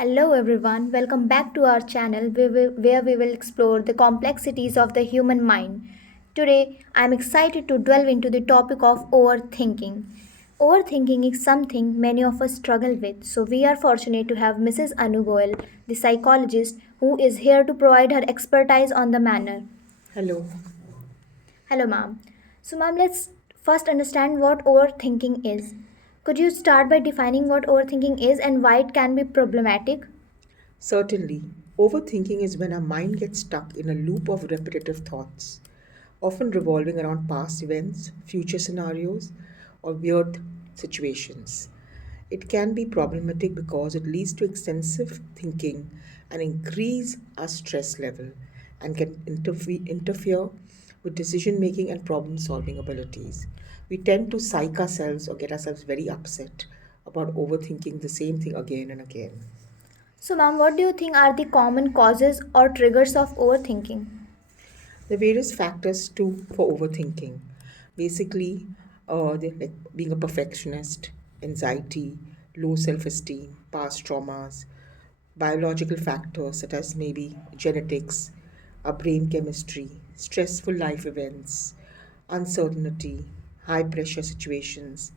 Hello everyone, welcome back to our channel where we will explore the complexities of the human mind. Today, I am excited to delve into the topic of overthinking. Overthinking is something many of us struggle with, so we are fortunate to have Mrs. Anu Goel, the psychologist, who is here to provide her expertise on the matter. Hello. Hello, ma'am. So, ma'am, let's first understand what overthinking is. Could you start by defining what overthinking is and why it can be problematic? Certainly, overthinking is when our mind gets stuck in a loop of repetitive thoughts, often revolving around past events, future scenarios, or weird situations. It can be problematic because it leads to extensive thinking and increase our stress level and can interfere with decision making and problem solving abilities. We tend to psych ourselves or get ourselves very upset about overthinking the same thing again and again. So, ma'am, what do you think are the common causes or triggers of overthinking? The various factors too for overthinking. Basically, like being a perfectionist, anxiety, low self-esteem, past traumas, biological factors such as maybe genetics, our brain chemistry, stressful life events, uncertainty, high pressure situations.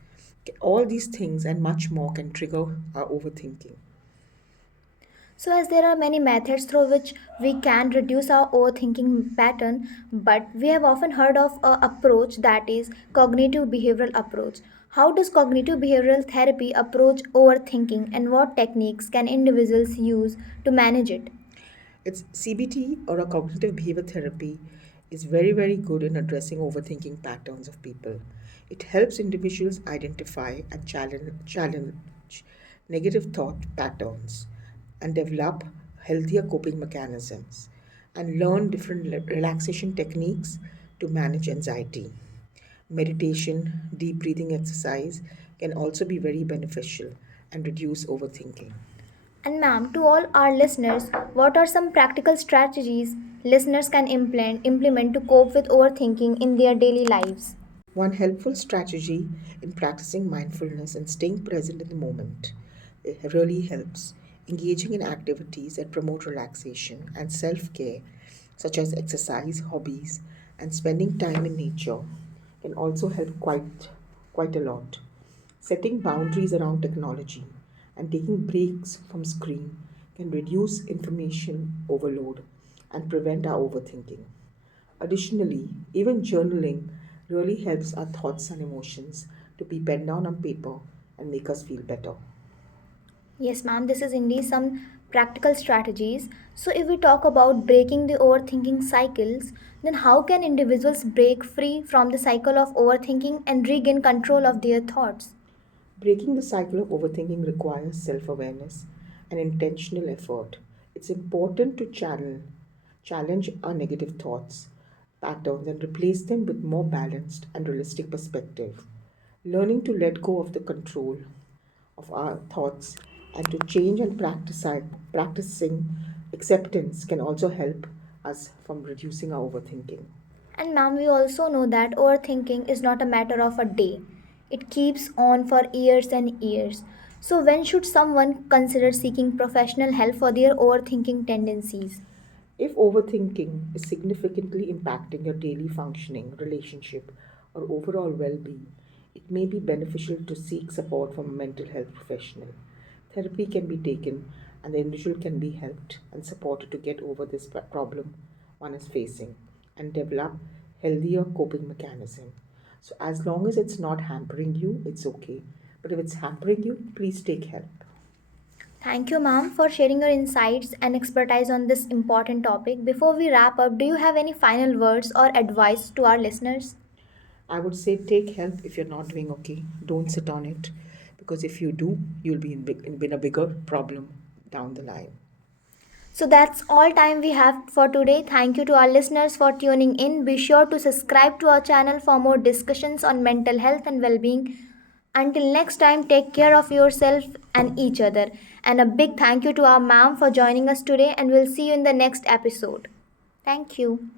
All these things and much more can trigger our overthinking. So, as there are many methods through which we can reduce our overthinking pattern, but we have often heard of a approach that is cognitive behavioral approach. How does cognitive behavioral therapy approach overthinking and what techniques can individuals use to manage it? It's CBT or a cognitive behavior therapy is very good in addressing overthinking patterns of people. It helps individuals identify and challenge negative thought patterns and develop healthier coping mechanisms and learn different relaxation techniques to manage anxiety. Meditation, deep breathing exercise can also be very beneficial and reduce overthinking. And ma'am, to all our listeners, what are some practical strategies listeners can implement to cope with overthinking in their daily lives? One helpful strategy in practicing mindfulness and staying present in the moment, it really helps. Engaging in activities that promote relaxation and self care, such as exercise, hobbies, and spending time in nature, can also help quite a lot. Setting boundaries around technology and taking breaks from screen can reduce information overload and prevent our overthinking. Additionally, even journaling really helps our thoughts and emotions to be penned down on paper and make us feel better. Yes, ma'am, this is indeed some practical strategies. So, if we talk about breaking the overthinking cycles, then how can individuals break free from the cycle of overthinking and regain control of their thoughts? Breaking the cycle of overthinking requires self awareness and intentional effort. It's important to challenge our negative thoughts, patterns, and replace them with more balanced and realistic perspective. Learning to let go of the control of our thoughts and to change and practicing acceptance can also help us from reducing our overthinking. And ma'am, we also know that overthinking is not a matter of a day. It keeps on for years and years. So when should someone consider seeking professional help for their overthinking tendencies? If overthinking is significantly impacting your daily functioning, relationship, or overall well being, it may be beneficial to seek support from a mental health professional. Therapy can be taken, and the individual can be helped and supported to get over this problem one is facing and develop healthier coping mechanism. So, as long as it's not hampering you, it's okay. But if it's hampering you, please take help. Thank you, ma'am, for sharing your insights and expertise on this important topic. Before we wrap up, do you have any final words or advice to our listeners? I would say take help if you're not doing okay. Don't sit on it because if you do, you'll be in a bigger problem down the line. So that's all time we have for today. Thank you to our listeners for tuning in. Be sure to subscribe to our channel for more discussions on mental health and well being. Until next time, take care of yourself and each other. And a big thank you to our ma'am for joining us today, and we'll see you in the next episode. Thank you.